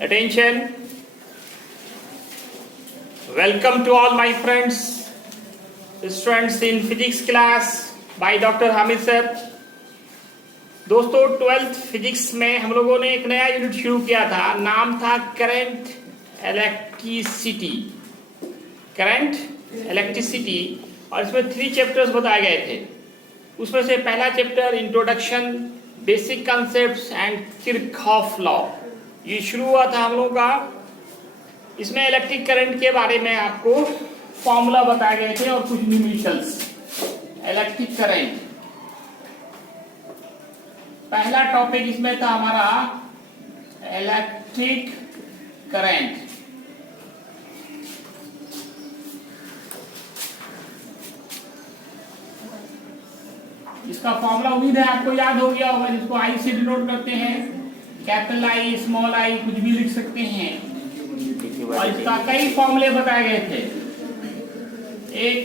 Attention. Welcome to all my friends, students in physics class by Dr. Hamid sir. दोस्तों 12th physics में हम लोगों ने एक नया यूनिट शुरू किया था, नाम था करंट इलेक्ट्रिसिटी, और इसमें 3 चैप्टर्स बताए गए थे। उसमें से पहला chapter introduction, basic concepts and Kirchhoff law, ये शुरू हुआ था हम लोगों का। इसमें इलेक्ट्रिक करंट के बारे में आपको फॉर्मूला बताए गए थे और कुछ न्यूमेरिकल्स। इलेक्ट्रिक करंट पहला टॉपिक इसमें था हमारा इलेक्ट्रिक करंट। इसका फॉर्मूला उम्मीद है आपको याद हो गया होगा, जिसको आई से डिनोट करते हैं, कैपिटल आई, स्मॉल आई, कुछ भी लिख सकते हैं। और इसका कई फॉर्मूले बताए गए थे। एक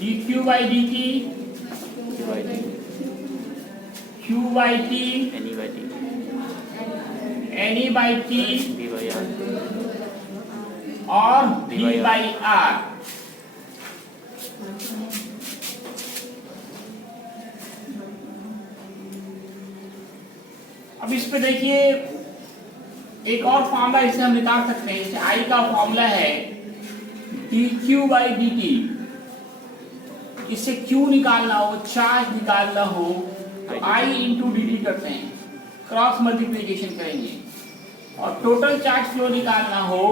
dq by dt, q by t, ne by t और v by r। अब इस पे देखिए एक और फॉर्मूला इसे हम निकाल सकते हैं। आई का फॉर्मूला है dq by dt। इससे q निकालना हो, चार्ज निकालना हो तो I इंटू dt करते हैं, क्रॉस मल्टीप्लिकेशन करेंगे। और टोटल चार्ज फ्लो निकालना हो,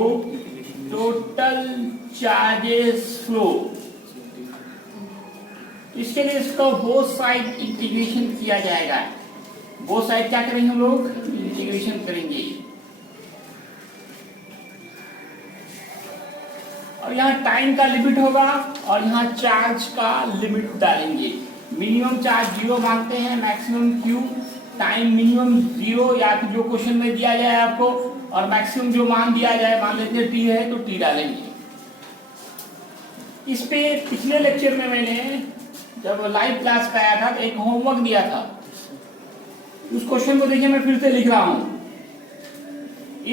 टोटल चार्जेस फ्लो, इसके लिए इसको बोथ साइड इंटीग्रेशन किया जाएगा। बोथ साइड क्या करेंगे हम लोग? इंटीग्रेशन करेंगे। और यहाँ टाइम का लिमिट होगा और यहाँ चार्ज का लिमिट डालेंगे। मिनिमम चार्ज 0 मानते हैं, मैक्सिमम Q, टाइम मिनिमम 0 या फिर जो क्वेश्चन में दिया जाए आपको, और मैक्सिमम जो मान दिया जाए, मान लेते हैं T है तो T डालेंगे। इस पे पिछले लेक्चर में मैंने जब लाइव क्लास पे आया था तो एक होमवर्क दिया था। उस क्वेश्चन को देखिए, मैं फिर से लिख रहा हूं।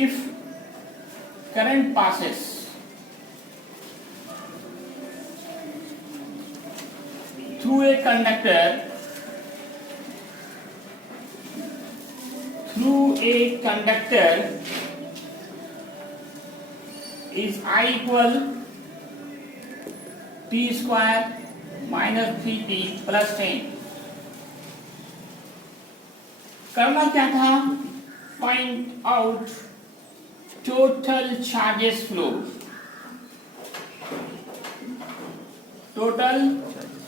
If current passes through a conductor is I equal t square minus 3t plus 10। करना क्या था? Find out total charges flow. Total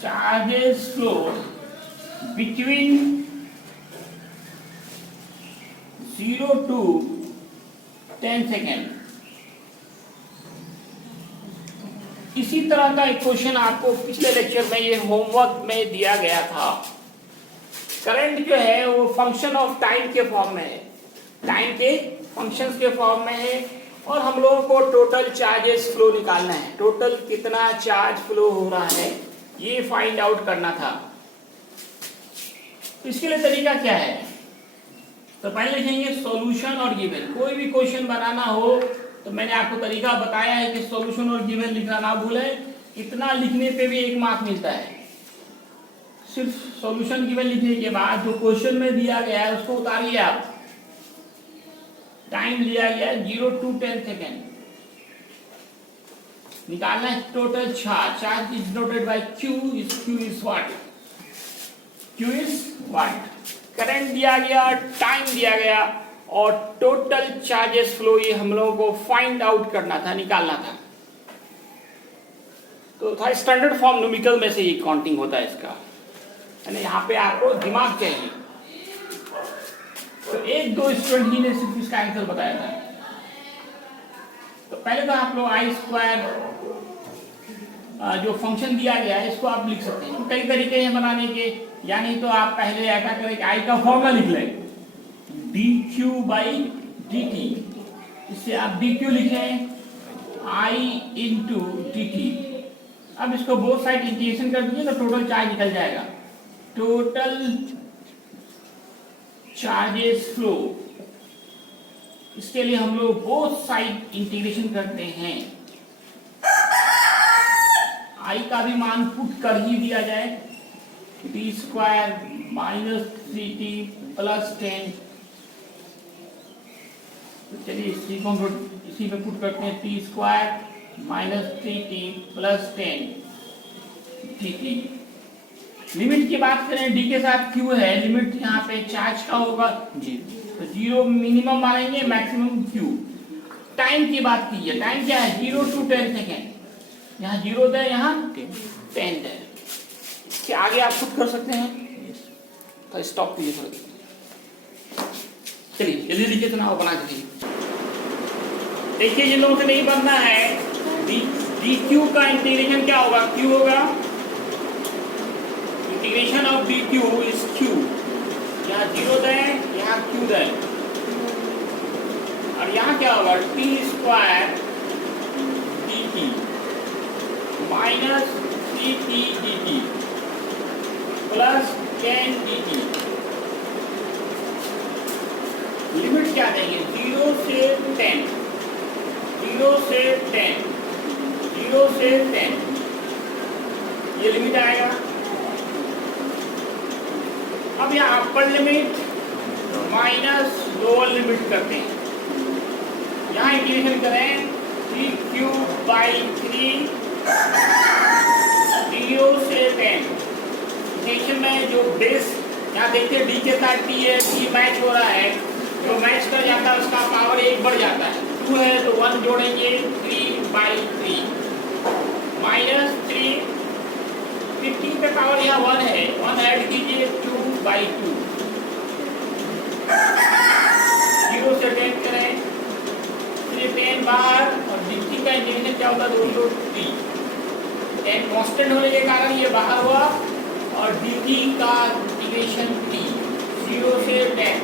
charges flow between 0 to 10 second. इसी तरह का एक क्वेश्चन आपको पिछले लेक्चर में ये होमवर्क में दिया गया था। करंट जो है वो फंक्शन ऑफ टाइम के फॉर्म में है, टाइम के फंक्शंस के फॉर्म में है, और हम लोगों को टोटल चार्जेस फ्लो निकालना है। टोटल कितना चार्ज फ्लो हो रहा है ये फाइंड आउट करना था। इसके लिए तरीका क्या है? तो पहले लिखेंगे सॉल्यूशन और गिवन। कोई भी क्वेश्चन बनाना हो तो मैंने आपको तरीका बताया है कि सॉल्यूशन और गिवन लिखना ना भूलें। इतना लिखने पे भी 1 मार्क मिलता है। सिर्फ सॉल्यूशन गिवन लिखने के बाद जो क्वेश्चन में दिया गया है उसको उतारिए आप। टाइम लिया गया 0 to 10 सेकेंड। निकालना है total charge. Charge is denoted by Q is what? Q is what? Current दिया गया, टाइम दिया गया और टोटल चार्जेस फ्लो, ये हम लोगों को फाइंड आउट करना था, निकालना था। तो था स्टैंडर्ड फॉर्म न्यूमेरिकल में से ये काउंटिंग होता है इसका, यानी यहाँ पे आपको दिमाग चाहिए। तो 1-2 स्टूडेंट ही ने सिर्फ इसका आंसर बताया था। तो पहले तो आप लोग आई स्क्वायर जो फंक्शन दिया गया है इसको आप लिख सकते हैं। कई तरीके हैं बनाने के, यानी तो आप पहले ऐसा करें कि आई का फॉर्मूला लिख लें dq by dt। इससे आप dq लिखें I इंटू dt। अब इसको बोथ साइड इंटीग्रेशन कर दीजिए तो टोटल चार्ज निकल जाएगा। टोटल चार्जेस फ्लो इसके लिए हम लोग बोथ साइड इंटीग्रेशन करते हैं। आई का भी मान पुट कर ही दिया जाए, T square minus 3t plus 10। तो चलिए इसी को हम इसी में पुट करते हैं, T square minus 3t plus 10 dt। Limit की बात करें, डी के साथ क्यू है, लिमिट यहाँ पे चार्ज का होगा जीरो, तो जीरो मिनिमम मानेंगे, मैक्सिमम क्यू। टाइम की बात कीजिए, टाइम क्या है 0 to 10 सेकेंड, यहाँ 0 दे, यहाँ 10 दे। क्या आगे आप खुद कर सकते हैं, तो स्टॉप कीजिए थोड़ा। चलिए जल्दी लिखिए, तो ना बना के देखिए, जिन लोगों से नहीं बनना है, डी क्यू का इंटीग्रेशन क्या होगा, क्यू होगा, integration of D Q is Q. यहाँ 0 दें, यहाँ क्यू दें, और यहाँ क्या होगा T square D T minus 3t dt plus 10 dt। Limit क्या देंगे, 0 से 10, 0 से 10, 0 से 10, ये लिमिट आएगा। अब यहाँ upper limit minus lower limit करते हैं, यहाँ इंटीग्रेशन करें 3/3 0 से 10। इंटीग्रेशन में जो बेस यहाँ देखते हैं डी के साथ टी है, टी मैच हो रहा है, जो मैच कर जाता है उसका पावर 1 बढ़ जाता है, 2 है तो 1 जोड़ेंगे, 3/3 माइनस 3, 15 का पावर यहाँ 1 है, 1 ऐड कीजिए 2/2, 0 से 10 करें, 10 बाहर, और dt का इंटीग्रेशन क्या होता है 2 t, 10 कांस्टेंट होने के कारण ये बाहर हुआ, और dt का इंटीग्रेशन t 0 से 10।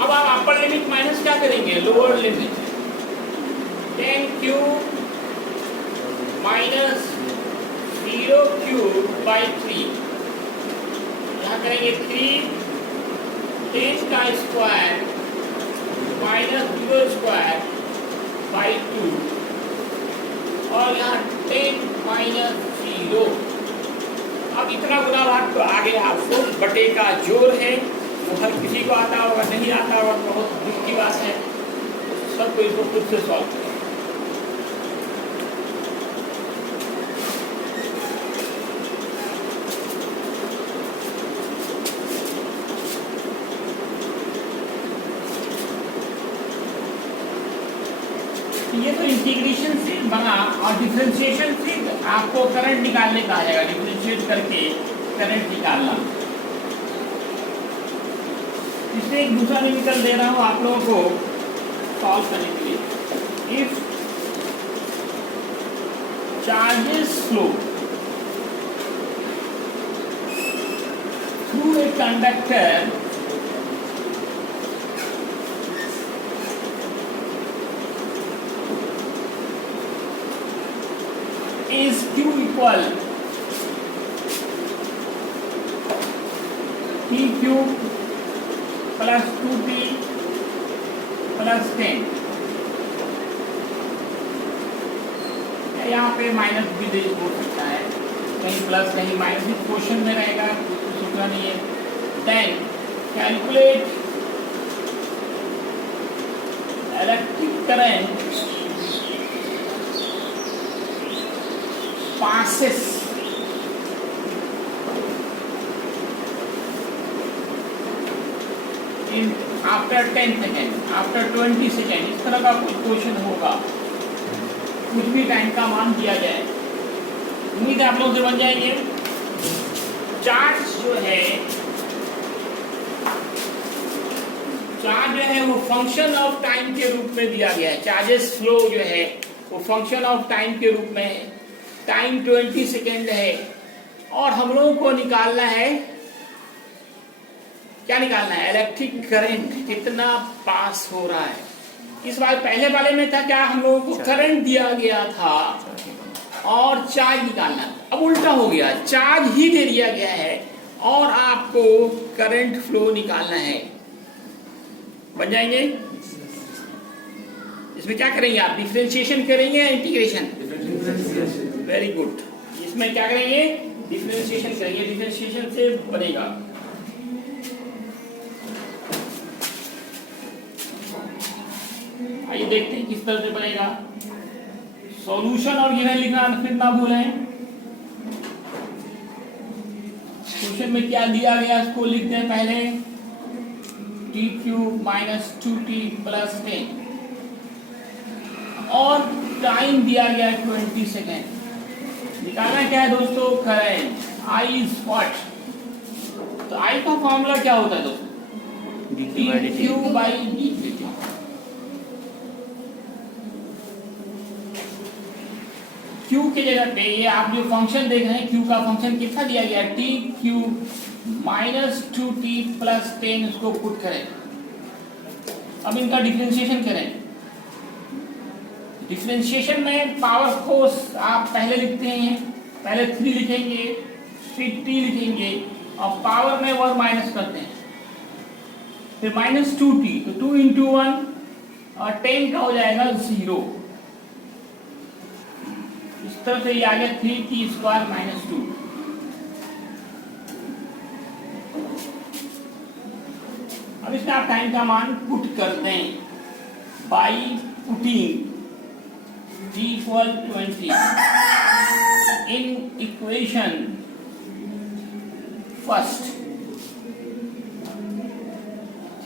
अब आप अपर लिमिट माइनस क्या करेंगे, लोअर लिमिट, 10 माइनस 0/3, यहाँ करेंगे 3, 10 का स्क्वायर माइनस 0 स्क्वायर बाई 2, और यहाँ 10 माइनस 0। अब इतना गुना भाग तो आगे आपको बटे का जोड़ है, वो हर किसी को आता होगा, नहीं आता होगा बहुत दुख की बात है, सबको इसको खुद से सॉल्व करें। ये तो इंटीग्रेशन से बना, और डिफरेंशिएशन से आपको करंट निकालने का आएगा, डिफरेंशिएट करके करंट निकालना। इससे एक दूसरा निकल दे रहा हूँ आप लोगों को सॉल्व करने के लिए। If charges flow through a conductor is Q equal T cube plus 2T plus 10। यहाँ पे माइनस भी हो सकता है, कहीं प्लस कहीं माइनस, भी क्वेश्चन में रहेगा, कुछ सूचना नहीं है। Then calculate electric current passes in after 10 second, after 20 second, इस तरह का कुछ क्वेश्चन होगा, कुछ भी टाइम का मान दिया जाए। उम्मीद है आप लोग से बन जाएंगे। चार्ज जो है, चार्ज जो है वो फंक्शन ऑफ टाइम के रूप में दिया गया है। चार्जेस फ्लो जो है वो फंक्शन ऑफ टाइम के रूप में है। टाइम 20 सेकेंड है, और हम लोगों को निकालना है, क्या निकालना है, इलेक्ट्रिक करंट कितना पास हो रहा है। इस बार पहले वाले में था क्या, हम लोगों को करंट दिया गया था और चार्ज निकालना, अब उल्टा हो गया, चार्ज ही दे दिया गया है और आपको करंट फ्लो निकालना है। बन जाएंगे। इसमें क्या करेंगे आप, डिफरेंशिएशन करेंगे या इंटीग्रेशन? Very good. इसमें क्या करेंगे, डिफरेंशिएशन करेंगे, डिफरेंशिएशन से बनेगा। आइए देखते हैं किस तरह से बनेगा। सॉल्यूशन और गिवन लिखना फिर ना भूलें। क्वेश्चन में क्या दिया गया इसको लिखते हैं पहले, T cube minus 2t plus 10 और टाइम दिया गया 20 सेकेंड। निकालना क्या है दोस्तों, करंट। I इज व्हाट, तो I का फॉर्मूला क्या होता है दोस्तों, dq by dt। Q की जगह पे ये आप जो फंक्शन देख रहे हैं, Q का फंक्शन कितना दिया गया, T cube minus 2t plus 10, इसको पुट करें। अब इनका डिफरेंशिएशन करें। डिफरेंशिएशन में पावर को आप पहले लिखते हैं, पहले 3 लिखेंगे, फिर t लिखेंगे और पावर में 1 माइनस करते हैं, फिर माइनस 2t, तो 2 इंटू 1 और 10 का हो जाएगा 0। इस तरह से ये आ गया 3t स्क्वायर माइनस 2। अब इसमें आप टाइम का मान पुट करते हैं by putting t equal 20 in equation first.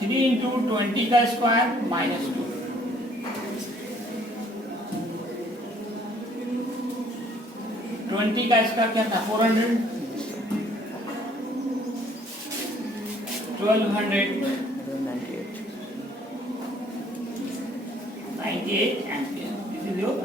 3 into 20 का स्क्वायर माइनस 2, का इसका क्या था 400, 1200 98 एम्पियर। दिस इज योर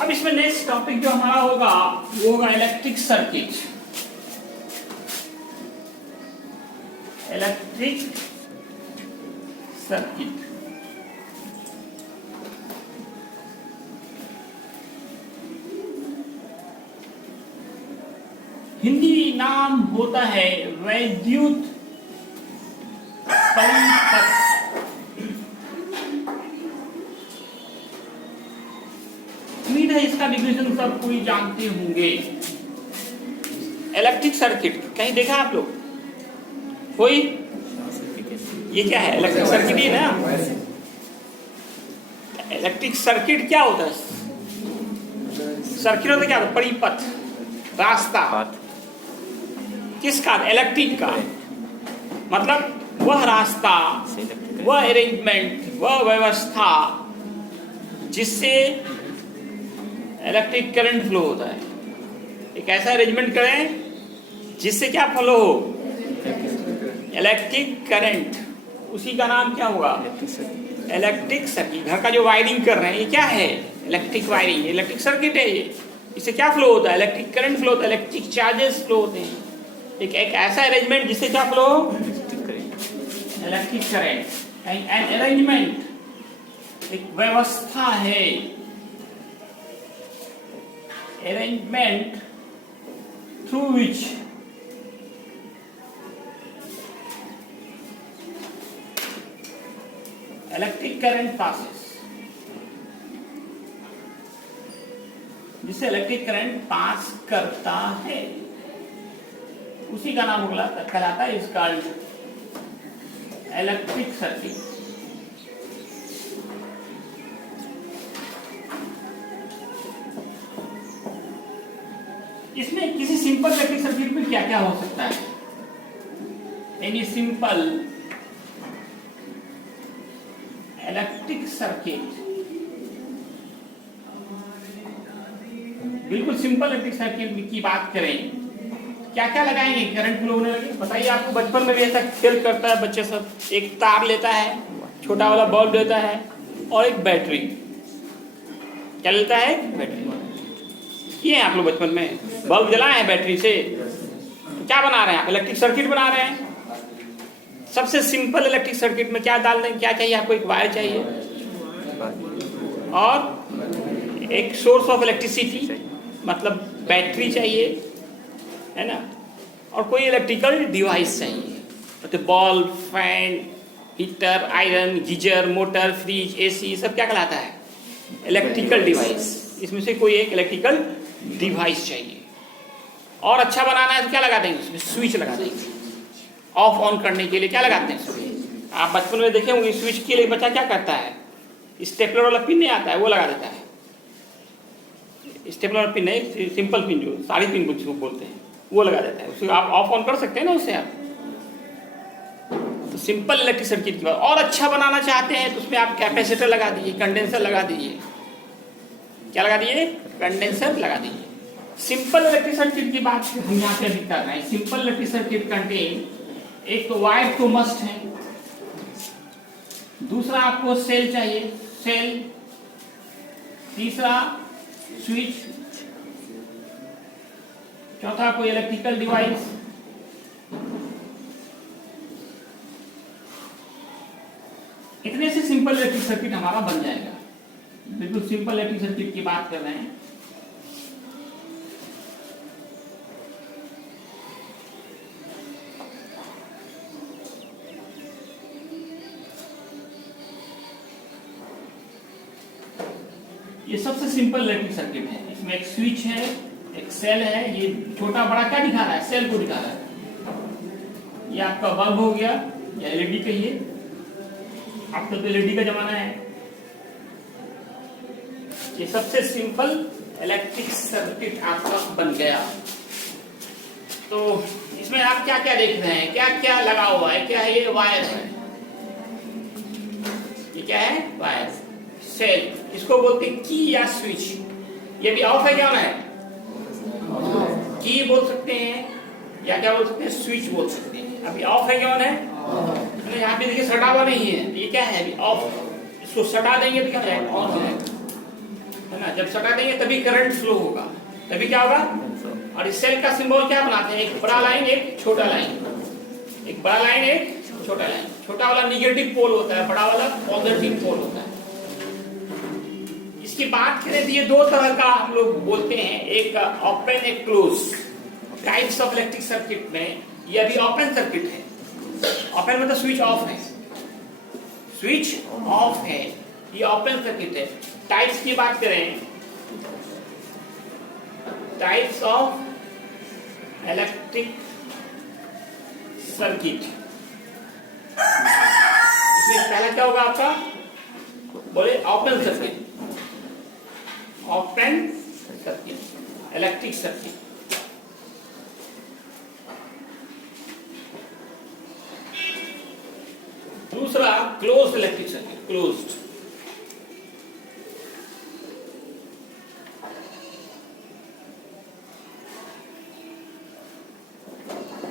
अब इसमें नेक्स्ट टॉपिक जो हमारा होगा वो होगा electric circuit. Electric circuit Hindi नाम होता है वैद्युत परिपथ। उम्मीद है इसका डिफिनेशन सब कोई जानते होंगे। इलेक्ट्रिक सर्किट कहीं देखा आप लोग कोई, ये क्या है, इलेक्ट्रिक सर्किट ही ना। इलेक्ट्रिक सर्किट क्या होता है, सर्किट होता क्या होता, परिपथ, रास्ता, किसका, इलेक्ट्रिक का, मतलब वह रास्ता, वह अरेंजमेंट, वह व्यवस्था जिससे इलेक्ट्रिक करंट फ्लो होता है। एक ऐसा अरेंजमेंट करें जिससे क्या फ्लो हो, इलेक्ट्रिक करंट, उसी का नाम क्या होगा, इलेक्ट्रिक सर्किट। घर का जो वायरिंग कर रहे हैं ये क्या है, इलेक्ट्रिक वायरिंग, इलेक्ट्रिक सर्किट है ये। इससे क्या फ्लो होता है, इलेक्ट्रिक करंट फ्लो होता है, इलेक्ट्रिक चार्जेस फ्लो होते हैं। एक ऐसा अरेंजमेंट जिससे क्या flow, electric current. An arrangement, एक व्यवस्था है, arrangement through which electric current passes, जिससे इलेक्ट्रिक करंट पास करता है, उसी का नाम कहलाता है इसका इलेक्ट्रिक सर्किट। इसमें किसी सिंपल इलेक्ट्रिक सर्किट में क्या क्या हो सकता है, एनी सिंपल इलेक्ट्रिक सर्किट, बिल्कुल सिंपल इलेक्ट्रिक सर्किट की बात करें, क्या क्या लगाएंगे, करंट फ्लो होने लगे। बताइए, आपको बचपन में भी ऐसा खेल करता है बच्चे सब, एक तार लेता है, छोटा वाला बल्ब लेता है, और एक बैटरी। क्या लेता है? बैटरी। किए हैं आप लोग बचपन में? बल्ब जलाए हैं बैटरी से, तो क्या बना रहे हैं आप? इलेक्ट्रिक सर्किट बना रहे हैं। सबसे सिंपल इलेक्ट्रिक सर्किट में क्या डाल दें? क्या चाहिए आपको? एक वायर चाहिए और एक सोर्स ऑफ इलेक्ट्रिसिटी, मतलब बैटरी चाहिए, है ना, और कोई इलेक्ट्रिकल डिवाइस चाहिए, मतलब bulb, fan, heater, iron, geyser, motor, fridge, AC, सब क्या कहलाता है? Electrical device. इसमें से कोई एक इलेक्ट्रिकल डिवाइस चाहिए। और अच्छा बनाना है तो क्या लगा देंगे? उसमें स्विच लगा देंगे। ऑफ ऑन करने के लिए क्या लगाते हैं? स्विच। आप बचपन में देखे होंगे, स्विच के लिए बच्चा क्या करता है? स्टेपलर वाला पिन नहीं आता है, वो लगा देता है। स्टेपलर पिन नहीं, सिंपल पिन जो सारी पिन को बोलते हैं, वो लगा देता है। उसको आप ऑफ ऑन कर सकते हैं ना उससे आप। तो सिंपल इलेक्ट्रिक सर्किट की बात। और अच्छा बनाना चाहते हैं तो उसमें आप कैपेसिटर लगा दीजिए, कंडेंसर लगा दीजिए। क्या लगा दीजिए? कंडेंसर लगा दीजिए। सिंपल इलेक्ट्रिक सर्किट की बात हम यहाँ पे अभी कर रहे हैं। सिंपल इलेक्ट्रिक सर्किट कंटेन, एक तो वायर तो मस्ट है, दूसरा आपको सेल चाहिए, सेल, तीसरा स्विच, चौथा कोई इलेक्ट्रिकल डिवाइस, इतने से सिंपल इलेक्ट्रिक सर्किट हमारा बन जाएगा। बिल्कुल सिंपल इलेक्ट्रिक सर्किट की बात कर रहे हैं। ये सबसे सिंपल इलेक्ट्रिक सर्किट है। इसमें एक स्विच है, एक सेल है। ये छोटा बड़ा क्या दिखा रहा है? सेल को दिखा रहा है। ये आपका बल्ब हो गया या एलईडी कहिए, अब तो एलईडी का जमाना है। ये सबसे सिंपल इलेक्ट्रिक सर्किट आपका बन गया। तो इसमें आप क्या क्या देख रहे हैं? क्या क्या लगा हुआ है? क्या है? ये वायर है। ये क्या है? वायर। सेल, इसको बोलते हैं की या स्विच। ये भी ऑफ है क्या? है की बोल सकते हैं या क्या बोल सकते हैं? स्विच बोल सकते हैं। अभी ऑफ है क्या? है यहाँ पे देखिए सटा हुआ नहीं है, ये क्या है? अभी ऑफ। इसको सटा देंगे तो क्या हो जाएगा? ऑन हो जाएगा, है ना। जब सटा देंगे तभी करंट फ्लो होगा, तभी क्या होगा? और इस सेल का सिंबल क्या बनाते हैं? एक बड़ा लाइन, एक छोटा लाइन। एक बड़ा लाइन, एक छोटा लाइन। छोटा वाला निगेटिव पोल होता है, बड़ा वाला पॉजिटिव पोल होता है। इसकी बात करें तो ये दो तरह का हम लोग बोलते हैं, एक ओपन, एक close types of electric circuit में। ये अभी ओपन सर्किट है। ओपन मतलब स्विच ऑफ है, स्विच ऑफ है, ये ओपन सर्किट है। टाइप्स की बात करें, टाइप्स ऑफ इलेक्ट्रिक सर्किट, इसमें पहला क्या होगा आपका? बोले open circuit. Open circuit electric circuit. दूसरा क्लोज्ड इलेक्ट्रिक सर्किट, क्लोज्ड।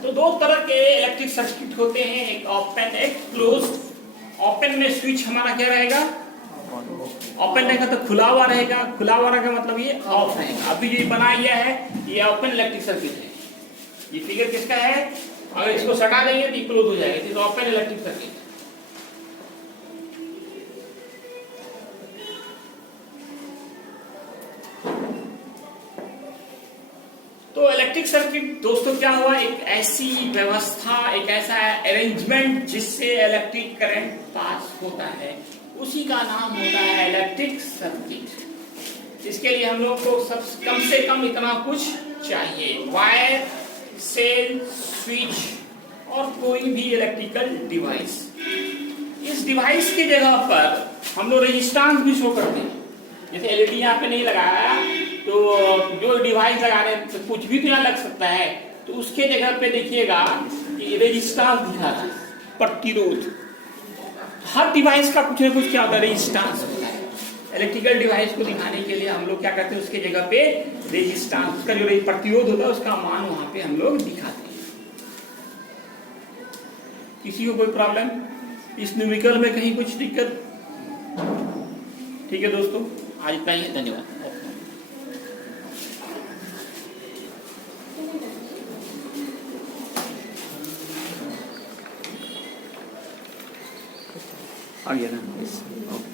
तो दो तरह के इलेक्ट्रिक सर्किट होते हैं, एक ओपन, एक क्लोज्ड। ओपन में स्विच हमारा क्या रहेगा? ओपन रहेगा तो खुला हुआ रहेगा। खुला हुआ रहेगा मतलब ये ऑफ रहेगा। अभी जो बना गया है ये ओपन इलेक्ट्रिक सर्किट है। ये फिगर किसका है? अगर इसको सटा देंगे तो ये क्लोज हो जाएगा। It is open electric circuit. तो इलेक्ट्रिक सर्किट दोस्तों क्या हुआ? एक ऐसी व्यवस्था, एक ऐसा अरेंजमेंट जिससे इलेक्ट्रिक करंट पास होता है, उसी का नाम होता है इलेक्ट्रिक सर्किट। इसके लिए हम लोग को सब कम से कम इतना कुछ चाहिए: वायर, सेल, स्विच और कोई भी इलेक्ट्रिकल डिवाइस। इस डिवाइस की जगह पर हम लोग रेजिस्टेंस भी शो करते हैं। जैसे एलईडी यहाँ पे नहीं लगाया तो जो डिवाइस लगाने तो कुछ भी तो यहाँ लग सकता है, तो उसके जगह पे देखिएगा कि रेजिस्टेंस दिखा रहा है, प्रतिरोध। हर डिवाइस का कुछ ना कुछ क्या होता है? रेजिस्टेंस होता है। इलेक्ट्रिकल डिवाइस को दिखाने के लिए हम लोग क्या करते हैं? उसके जगह पे रेजिस्टेंस, उसका जो प्रतिरोध होता है उसका मान वहां पे हम लोग दिखाते हैं। किसी को कोई प्रॉब्लम इस न्यूमेरिकल में? कहीं कुछ दिक्कत? ठीक है दोस्तों, आज इतना ही है, धन्यवाद। आ गया ना।